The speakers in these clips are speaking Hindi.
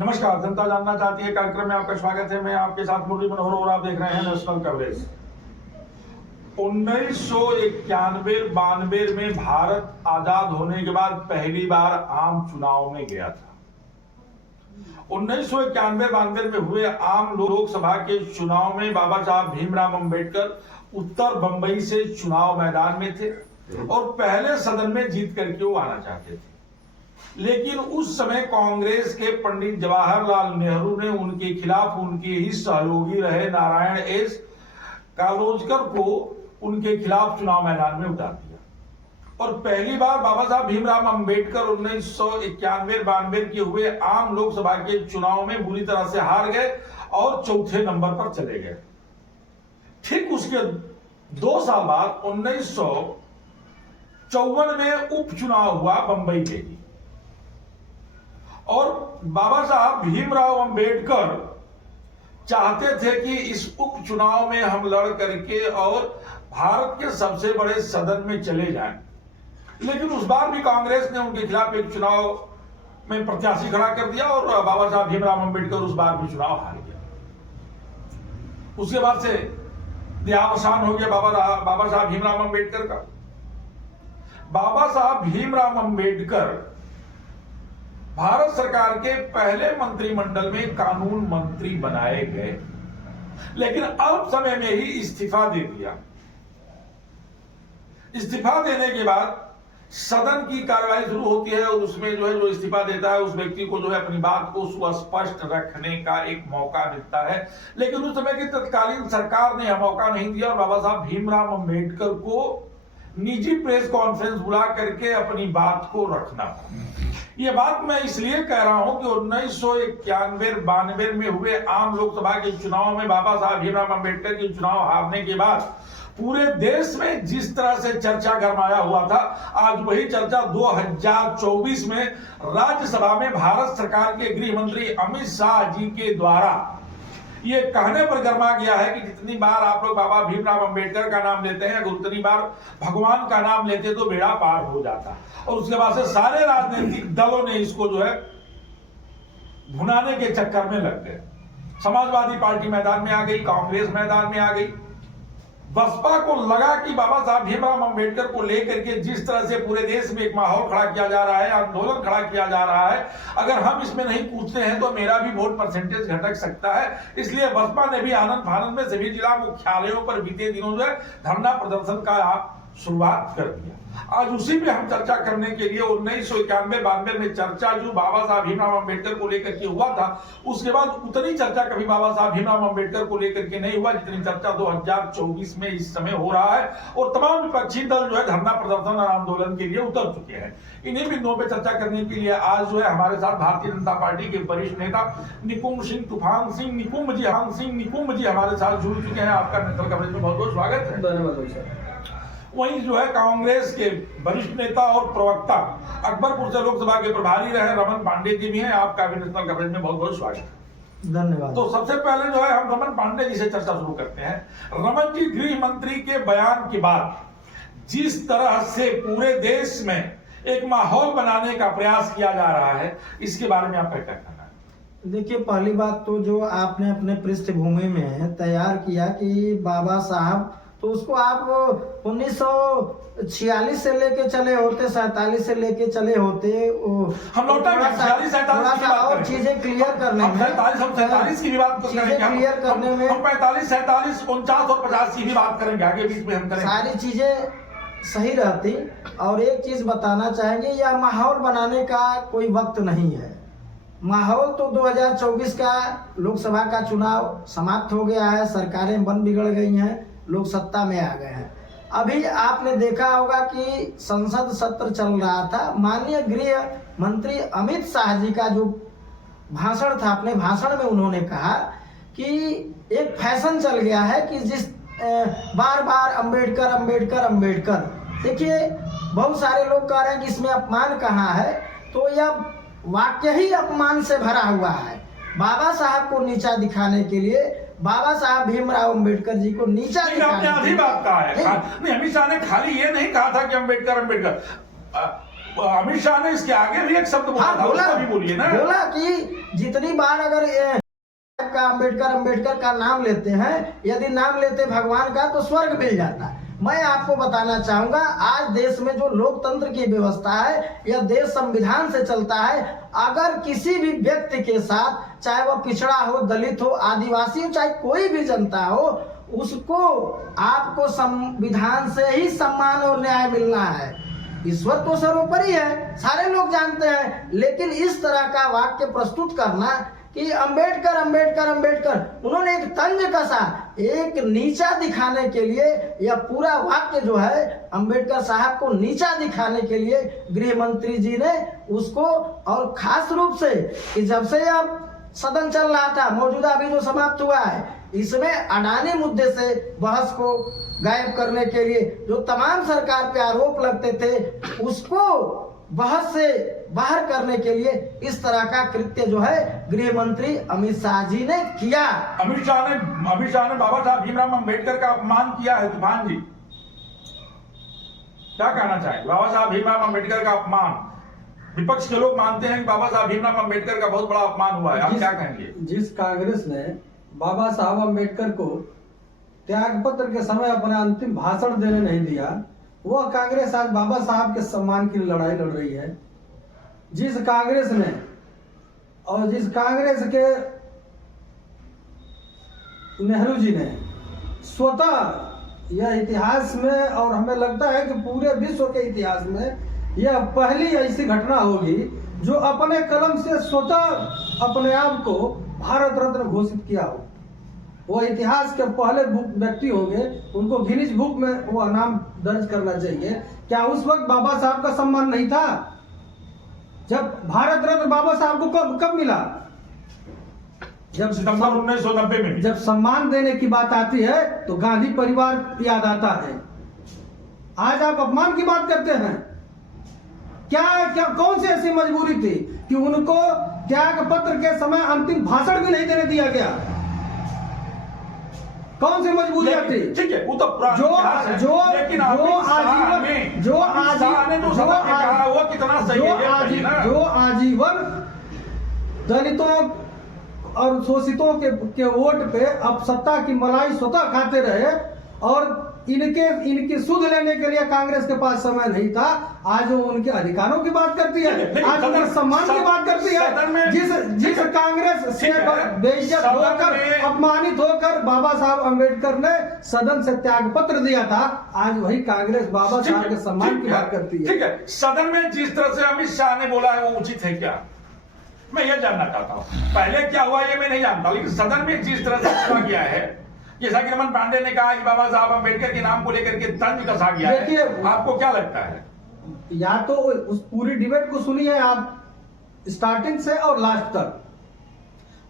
नमस्कार। जनता जानना चाहती है कार्यक्रम में आपका स्वागत है। मैं आपके साथ मुरली मनोहर और आप देख रहे हैं नेशनल कवरेज। 1991-92 में भारत आजाद होने के बाद पहली बार आम चुनाव में गया था। 1991-92 में हुए आम लोकसभा के चुनाव में बाबा साहब भीमराव अंबेडकर उत्तर बंबई से चुनाव मैदान में थे और पहले सदन में जीत करके वो आना चाहते थे, लेकिन उस समय कांग्रेस के पंडित जवाहरलाल नेहरू ने उनके खिलाफ उनके ही सहयोगी रहे नारायण एस कालोजकर को उनके खिलाफ चुनाव मैदान में उतार दिया और पहली बार बाबा साहब भीमराव अंबेडकर 1991-92 के हुए आम लोकसभा के चुनाव में बुरी तरह से हार गए और चौथे नंबर पर चले गए। ठीक उसके 2 साल बाद 1954 में उपचुनाव हुआ बंबई के ही और बाबा साहब भीमराव अंबेडकर चाहते थे कि इस उपचुनाव में हम लड़ करके और भारत के सबसे बड़े सदन में चले जाएं, लेकिन उस बार भी कांग्रेस ने उनके खिलाफ एक चुनाव में प्रत्याशी खड़ा कर दिया और बाबा साहब भीमराव अंबेडकर उस बार भी चुनाव हार गया। उसके बाद से देहावसान हो गया बाबा साहब भीमराव अंबेडकर का। बाबा साहब भीमराव अंबेडकर भारत सरकार के पहले मंत्रिमंडल में कानून मंत्री बनाए गए, लेकिन अल्प समय में ही इस्तीफा दे दिया। इस्तीफा देने के बाद सदन की कार्रवाई शुरू होती है और उसमें जो इस्तीफा देता है उस व्यक्ति को अपनी बात को सुस्पष्ट रखने का एक मौका मिलता है, लेकिन उस समय की तत्कालीन सरकार ने यह मौका नहीं दिया और बाबा साहब भीमराव अंबेडकर को निजी प्रेस कॉन्फ्रेंस बुला करके अपनी बात को रखना। ये बात मैं इसलिए कह रहा हूं कि 1991-92 में हुए आम लोकसभा के चुनाव में बाबा साहब भीमराव अंबेडकर के चुनाव हारने के बाद पूरे देश में जिस तरह से चर्चा गरमाया हुआ था, आज वही चर्चा 2024 में राज्यसभा में भारत सरकार के गृह मंत्री अमित शाह जी के द्वारा ये कहने पर गरमा गया है कि जितनी बार आप लोग बाबा भीमराव अंबेडकर का नाम लेते हैं, अगर उतनी बार भगवान का नाम लेते तो बेड़ा पार हो जाता। और उसके बाद से सारे राजनीतिक दलों ने इसको भुनाने के चक्कर में लग गए। समाजवादी पार्टी मैदान में आ गई, कांग्रेस मैदान में आ गई। बसपा को लगा कि बाबा साहब भीमराव अंबेडकर को लेकर के जिस तरह से पूरे देश में एक माहौल खड़ा किया जा रहा है, आंदोलन खड़ा किया जा रहा है, अगर हम इसमें नहीं कूदते हैं तो मेरा भी वोट परसेंटेज घटक सकता है। इसलिए बसपा ने भी आनंद फानंद में सभी जिला मुख्यालयों पर बीते दिनों धरना प्रदर्शन का शुरुआत कर दिया। आज उसी पे हम चर्चा करने के लिए 1991-92 में चर्चा जो बाबा साहब भीमराव अंबेडकर को लेकर के हुआ था, उसके बाद उतनी चर्चा कभी बाबा साहब भीमराव अंबेडकर को लेकर के नहीं हुआ जितनी चर्चा 2024 में इस समय हो रहा है। और तमाम विपक्षी दल धरना प्रदर्शन और आंदोलन के लिए उतर चुके हैं। इन्हीं बिंदुओं पर चर्चा करने के लिए आज हमारे साथ भारतीय जनता पार्टी के वरिष्ठ नेता निकुंभ सिंह तूफान सिंह निकुंभ जी हमारे साथ जुड़ चुके हैं। आपका नेशनल कवरेज में बहुत बहुत स्वागत है। धन्यवाद। वहीं कांग्रेस के वरिष्ठ नेता और प्रवक्ता अकबरपुर से लोकसभा के प्रभारी रहे रमन पांडे जी भी हैं। आपका भी नेशनल कवरेज में बहुत बहुत स्वागत है। धन्यवाद। तो सबसे पहले हम रमन पांडे जी से चर्चा शुरू करते हैं। रमन जी, गृह मंत्री के बयान के बाद जिस तरह से पूरे देश में एक माहौल बनाने का प्रयास किया जा रहा है, इसके बारे में आपका क्या कहना है? देखिए, पहली बात तो जो आपने अपने पृष्ठभूमि में तैयार किया कि बाबा साहब, तो उसको आप 1946 से लेके चले होते, 47 से लेके चले होते, हम थोड़ा सा और चीजें क्लियर करने में, 47 की भी बात क्लियर करने में, हम 45, 47, 49 और 50 की भी बात करेंगे, आगे बीच में हम करेंगे। सारी चीजें सही रहती। और एक चीज बताना चाहेंगे, यह माहौल बनाने का कोई वक्त नहीं है। माहौल तो 2024 का लोकसभा का चुनाव समाप्त हो गया है, सरकारें बन बिगड़ गई हैं, लोग सत्ता में आ गए हैं। अभी आपने देखा होगा कि संसद सत्र चल रहा था, माननीय गृह मंत्री अमित शाह जी का जो भाषण था, अपने भाषण में उन्होंने कहा कि एक फैशन चल गया है कि जिस बार बार अंबेडकर अंबेडकर अंबेडकर। देखिए, बहुत सारे लोग कह रहे हैं कि इसमें अपमान कहाँ है, तो यह वाक्य ही अपमान से भरा हुआ है। बाबा साहब को नीचा दिखाने के लिए, बाबा साहब भीमराव अंबेडकर जी को नीचा दिखाने आधी बात कहा है। नहीं, अमित शाह ने खाली ये नहीं कहा था कि अंबेडकर अंबेडकर, अमित शाह ने इसके आगे भी एक शब्द बोला हाँ, था, उसको भी बोलिए ना। बोला कि जितनी बार अगर का अंबेडकर का नाम लेते हैं, यदि नाम लेते भगवान का तो स्वर्ग मिल जाता। मैं आपको बताना चाहूंगा, आज देश में जो लोकतंत्र की व्यवस्था है, यह देश संविधान से चलता है। अगर किसी भी व्यक्ति के साथ, चाहे वह पिछड़ा हो, दलित हो, आदिवासी हो, चाहे कोई भी जनता हो, उसको आपको संविधान से ही सम्मान और न्याय मिलना है। ईश्वर तो सर्वोपरि है, सारे लोग जानते हैं, लेकिन इस तरह का वाक्य प्रस्तुत करना कि अंबेडकर अंबेडकर अंबेडकर, उन्होंने एक तंज कसा, एक नीचा दिखाने के लिए, यह पूरा वाक्य जो है अंबेडकर साहब को नीचा दिखाने के लिए गृह मंत्री जी ने उसको, और खास रूप से कि जब से अब सदन चल रहा था, मौजूदा अभी जो समाप्त हुआ है, इसमें अडानी मुद्दे से बहस को गायब करने के लिए जो तमाम सरकार पे आरोप लगते थे, उसको बहस से बाहर करने के लिए इस तरह का कृत्य जो है गृह मंत्री अमित शाह जी ने किया। अमित शाह ने बाबा साहब भीमराव अंबेडकर का अपमान किया है। तूफान जी क्या कहना चाहेंगे? बाबा साहब भीमराव अंबेडकर का अपमान, विपक्ष के लोग मानते हैं कि बाबा साहब भीमराव अंबेडकर का बहुत बड़ा अपमान हुआ है, आप क्या कहेंगे? जिस कांग्रेस ने बाबा साहब अंबेडकर को त्याग पत्र के समय अपना अंतिम भाषण देने नहीं दिया, वह कांग्रेस आज बाबा साहब के सम्मान की लड़ाई लड़ रही है। जिस कांग्रेस ने, और जिस कांग्रेस के नेहरू जी ने स्वतः यह इतिहास में, और हमें लगता है कि पूरे विश्व के इतिहास में यह पहली ऐसी घटना होगी जो अपने कलम से स्वतः अपने आप को भारत रत्न घोषित किया हो। वो इतिहास के पहले व्यक्ति होंगे, उनको गिनीज बुक में वो नाम दर्ज करना चाहिए। क्या उस वक्त बाबा साहब का सम्मान नहीं था? जब भारत रत्न बाबा साहब को कब मिला? जब सितंबर 1990 में। जब सम्मान देने की बात आती है तो गांधी परिवार याद आता है। आज आप अपमान की बात करते हैं। क्या कौन सी ऐसी मजबूरी थी कि उनको त्याग पत्र के समय अंतिम भाषण भी नहीं देने दिया गया? कौन सी मजबूरियां थी? ठीक है, वो तो पुराना इतिहास है। लेकिन जो आजीवन दलितों और शोषितों के वोट पे अब सत्ता की मलाई स्वतः खाते रहे, और इनकी सुध लेने के लिए कांग्रेस के पास समय नहीं था। आज वो उनके अधिकारों की बात करती है, आज उनके सम्मान की बात करती है। जिस कांग्रेस से बेइज्जत होकर, अपमानित होकर बाबा साहब अंबेडकर ने सदन से त्याग पत्र दिया था, आज वही कांग्रेस बाबा साहब के सम्मान की बात करती है। ठीक है, सदन में जिस तरह से अमित शाह ने बोला है वो उचित है क्या? मैं ये जानना चाहता हूँ। पहले क्या हुआ ये मैं नहीं जानता, लेकिन सदन में जिस तरह से बोला गया है, जैसा कि रमन पांडे ने कहा कि बाबा साहब अंबेडकर के नाम को लेकर के तंज कसा गया है, आपको क्या लगता है? या तो उस पूरी डिबेट को सुनिए आप स्टार्टिंग से और लास्ट तक,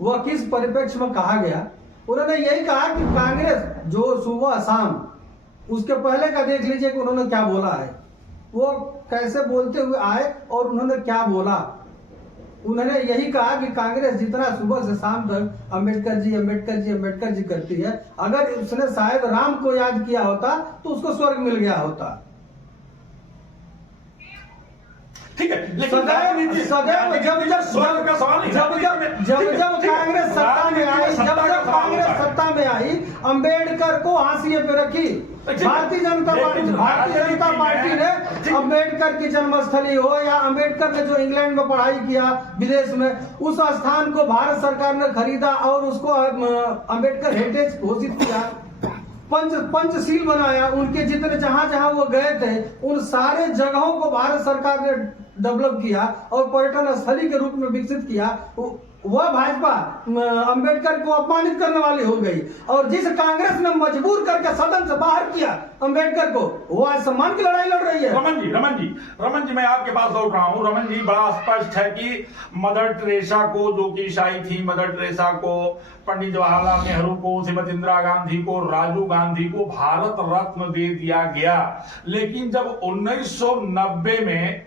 वह किस परिप्रेक्ष्य में कहा गया। उन्होंने यही कहा कि कांग्रेस जो सुबह शाम, उसके पहले का देख लीजिए कि उन्होंने क्या बोला है, वो कैसे बोलते हुए आए और उन्होंने क्या बोला। उन्होंने यही कहा कि कांग्रेस जितना सुबह से शाम तक अम्बेडकर जी अम्बेडकर जी अम्बेडकर जी करती है, अगर उसने शायद राम को याद किया होता तो उसको स्वर्ग मिल गया होता। ठीक है, लेकिन जब कांग्रेस सत्ता में आई, अंबेडकर को हाशिए पे रखी। भारतीय जनता पार्टी ने अंबेडकर की जन्मस्थली हो या अंबेडकर ने जो इंग्लैंड में पढ़ाई किया विदेश में, उस स्थान को भारत सरकार ने खरीदा और उसको अंबेडकर हेरिटेज घोषित किया। पंचशील बनाया। उनके जितने जहां वो गए थे उन सारे जगहों को भारत सरकार ने डेवलप किया और पर्यटन स्थली के रूप में विकसित किया। वह भाजपा अंबेडकर को अपमानित करने वाली हो गई, और जिस कांग्रेस ने मजबूर करके सदन से बाहर किया अंबेडकर को, वो आज सम्मान की लड़ाई लड़ रही है। रमन जी मैं आपके पास लौट रहा हूँ। रमन जी, बड़ा स्पष्ट है कि मदर टेरेसा को, जो कि ईसाई थी, मदर टेरेसा को, पंडित जवाहरलाल नेहरू को, श्रीमती इंदिरा गांधी को, राजीव गांधी को भारत रत्न दे दिया गया। लेकिन जब 1990 में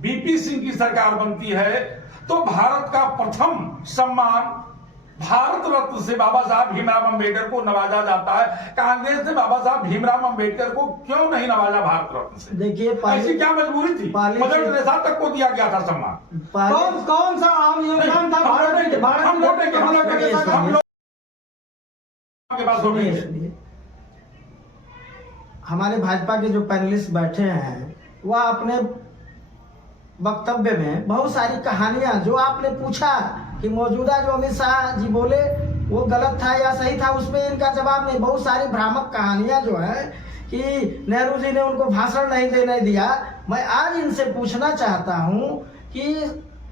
बीपी सिंह की सरकार बनती है तो भारत का प्रथम सम्मान भारत रत्न से बाबा साहब भीमराव अंबेडकर को नवाजा जाता है। कांग्रेस ने बाबा साहब भीमराव अंबेडकर को क्यों नहीं नवाजा भारत रत्न से? देखिए ऐसी क्या मजबूरी थी? मदर टेरेसा तक को दिया गया था सम्मान। कौन सा आम योगदान था भारत के पास? हमारे भाजपा के जो पैनलिस्ट बैठे हैं वह अपने वक्तव्य में बहुत सारी कहानियां जो आपने पूछा कि मौजूदा जो अमित शाह जी बोले वो गलत था या सही था, उसमें इनका जवाब नहीं। बहुत सारी भ्रामक कहानियां जो है कि नेहरू जी ने उनको भाषण नहीं देने दिया। मैं आज इनसे पूछना चाहता हूं कि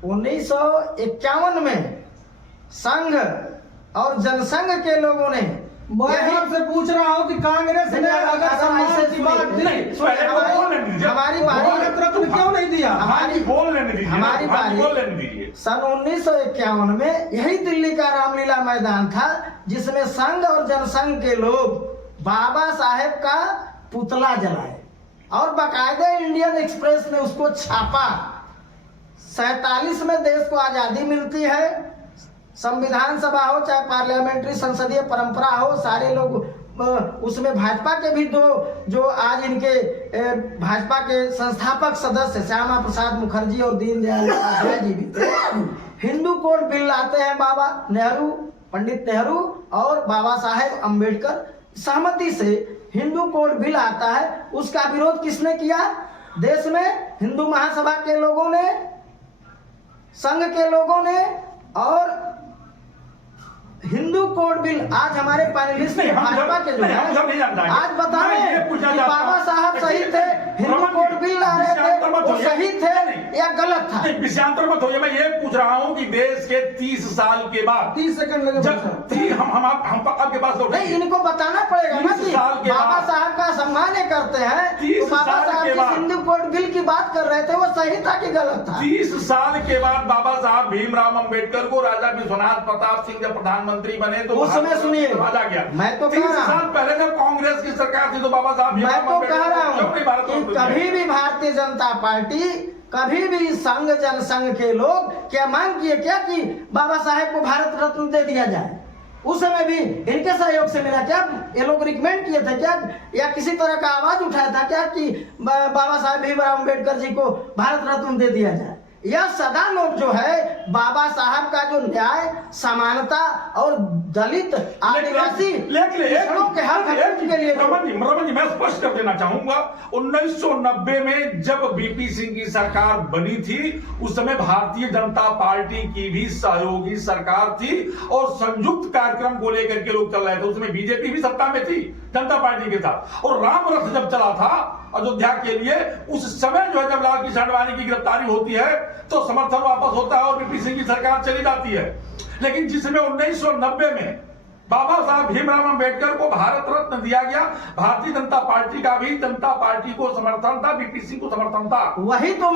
1951 में संघ और जनसंघ के लोगों ने मैं आपसे पूछ रहा हूँ कि कांग्रेस ने अगर सम्मान की बात हमारी भारत रत्न क्यों नहीं दिया? हमारी बारी सन 1951 में यही दिल्ली का रामलीला मैदान था जिसमें संघ और जनसंघ के लोग बाबा साहेब का पुतला जलाए और बाकायदे इंडियन एक्सप्रेस ने उसको छापा। 47 में देश को आजादी मिलती है, संविधान सभा हो चाहे पार्लियामेंट्री संसदीय परंपरा हो, सारे लोग उसमें भाजपा के भी दो जो आज इनके भाजपा के संस्थापक सदस्य श्यामा प्रसाद मुखर्जी और दीनदयाल उपाध्याय जी भी थे। हिंदू कोड बिल लाते हैं बाबा नेहरू, पंडित नेहरू और बाबा साहेब अंबेडकर, सहमति से हिंदू कोड बिल आता है। उसका विरोध किसने किया? देश में हिंदू महासभा के लोगों ने, संघ के लोगों ने। और हिंदू कोड बिल आज हमारे पैनलिस्ट भाजपा के जो है आज बताएं कि बाबा साहब सही थे, हिंदू कोड बिल ला रहे थे, वो सही थे या गलत था? विषयांतर मत होइए। मैं ये पूछ रहा हूँ कि देश के 30 साल के बाद 30 सेकंड लगे हम आपके पास नहीं, इनको बताना पड़ेगा ना कि बाबा साहब का सम्मान करते हैं। तो बाबा साहब जिस हिंदू कोड बिल की बात कर रहे थे वो सही था कि गलत था? 30 साल के बाद बाबा साहब भीमराव अंबेडकर को राजा विश्वनाथ प्रताप सिंह जब प्रधानमंत्री बने तो उस समय सुनिए, मैं तो 30 साल पहले जब कांग्रेस की सरकार थी तो बाबा साहब मैं तो कह रहा हूँ कि कभी भी भारतीय जनता पार्टी, कभी भी संघ जनसंघ के लोग क्या मांग किए क्या कि बाबा साहेब को भारत रत्न दे दिया जाए? उस समय भी इनके सहयोग से मिला क्या? ये लोग रिकमेंड किए थे क्या या किसी तरह का आवाज उठाया था क्या कि बाबा साहेब भीमराव अम्बेडकर जी को भारत रत्न दे दिया जाए? यह सदा लोग जो है बाबा साहब का जो न्याय, समानता और दलित आदिवासी के हक के लिए मैं स्पष्ट कर देना चाहूंगा, 1990 में जब बीपी सिंह की सरकार बनी थी उस समय भारतीय जनता पार्टी की भी सहयोगी सरकार थी और संयुक्त कार्यक्रम को लेकर के लोग चल रहे थे। उसमें बीजेपी भी सत्ता में थी जनता पार्टी के साथ, और राम रथ जब चला था अयोध्या के लिए उस समय जो है जब लाल किशन आडवाणी की गिरफ्तारी होती है तो समर्थन वापस होता है और बीपी सिंह की सरकार चली जाती है। लेकिन जिसमें 1990 में बाबा साहब भीमराव अंबेडकर को भारत रत्न दिया गया, भारतीय जनता पार्टी का भी जनता पार्टी को समर्थन था, बीपी सिंह को समर्थन था। वही तो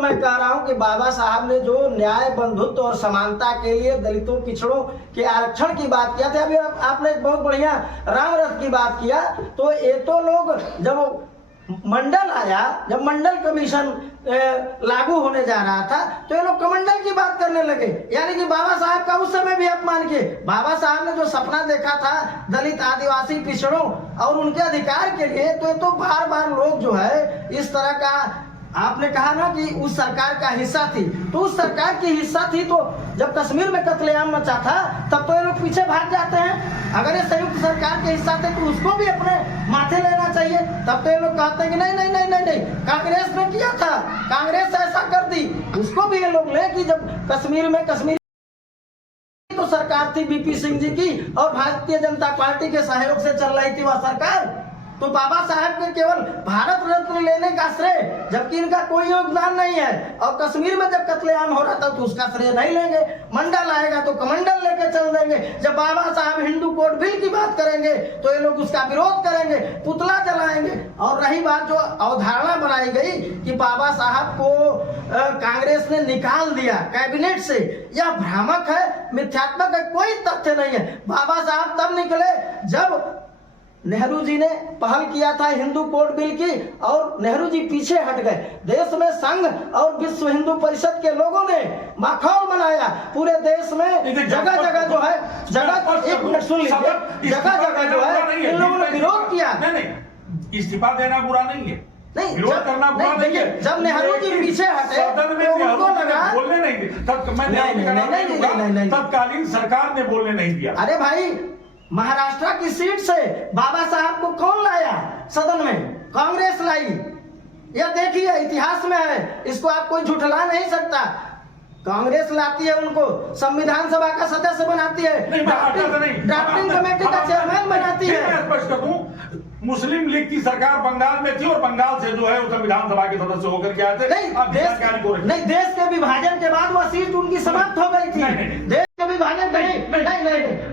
मैं कह रहा हूं कि बाबा साहब ने जो न्याय, बंधुत्व और समानता के लिए दलितों, पिछड़ों के आरक्षण की बात किया था। अभी आपने एक बहुत बढ़िया राम रथ की बात किया, तो ये तो लोग जब मंडल आया, जब मंडल कमीशन लागू होने जा रहा था तो ये लोग कमंडल की बात करने लगे, यानी कि बाबा साहब का उस समय भी अपमान किए। बाबा साहब ने जो सपना देखा था दलित, आदिवासी, पिछड़ों और उनके अधिकार के लिए, तो ये तो बार बार लोग जो है इस तरह का, आपने कहा ना कि उस सरकार का हिस्सा थी, तो उस सरकार की हिस्सा थी तो जब कश्मीर में कत्लेआम मचा था तब तो ये लोग पीछे भाग जाते हैं। अगर ये संयुक्त सरकार के हिस्सा थे तो उसको भी अपने माथे लेना चाहिए। तब तो ये लोग कहते हैं कि नहीं नहीं नहीं नहीं नहीं कांग्रेस ने किया था, कांग्रेस ऐसा कर दी, उसको भी ये लोग ले कि जब कश्मीर में तो सरकार थी बीपी सिंह जी की और भारतीय जनता पार्टी के सहयोग से चल रही थी वह सरकार, तो बाबा साहब के केवल भारत रत्न लेने का श्रेय, जबकि इनका कोई योगदान नहीं है। और कश्मीर में जब कत्लेआम हो रहा था तो उसका श्रेय नहीं लेंगे, मंडल आएगा तो कमंडल लेके चल देंगे। जब बाबा साहब हिंदू कोड बिल की बात करेंगे तो ये लोग उसका विरोध करेंगे, पुतला जलाएंगे। और रही बात जो अवधारणा बनाई गई कि बाबा साहब को कांग्रेस ने निकाल दिया कैबिनेट से, यह भ्रामक है, मिथ्यात्मक है, कोई तथ्य नहीं है। बाबा साहब तब निकले जब नेहरू जी ने पहल किया था हिंदू कोड बिल की, और नेहरू जी पीछे हट गए। देश में संघ और विश्व हिंदू परिषद के लोगों ने माहौल बनाया पूरे देश में, जगह जगह जो है, जगह, एक मिनट सुन लीजिए, जगह जगह जो है इन लोगों ने विरोध किया। नहीं, इस्तीफा देना बुरा नहीं है, नहीं, विरोध करना बुरा नहीं है। जब नेहरू जी पीछे हटे सदन में तो नेहरू उनको जी लगा, ने बोलने नहीं दिया, तब मैं नहीं, तत्कालीन सरकार ने बोलने नहीं दिया। अरे भाई, महाराष्ट्र की सीट से बाबा साहब को कौन लाया सदन में? कांग्रेस लाई। यह देखिए, इतिहास में है, इसको आप कोई झुठला नहीं सकता। कांग्रेस लाती है उनको, संविधान सभा का सदस्य बनाती है, ड्राफ्टिंग कमेटी का चेयरमैन बनाती है। मैं स्पष्ट कर दूं, मुस्लिम लीग की सरकार बंगाल में थी और बंगाल से जो है वो संविधान सभा के सदस्य होकर के आए थे। नहीं, देश के विभाजन के बाद वह सीट उनकी समाप्त हो गई थी। देश के विभाजन नहीं,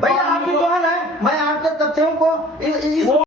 भैया आपकी कौन है? मैं आपके तथ्यों को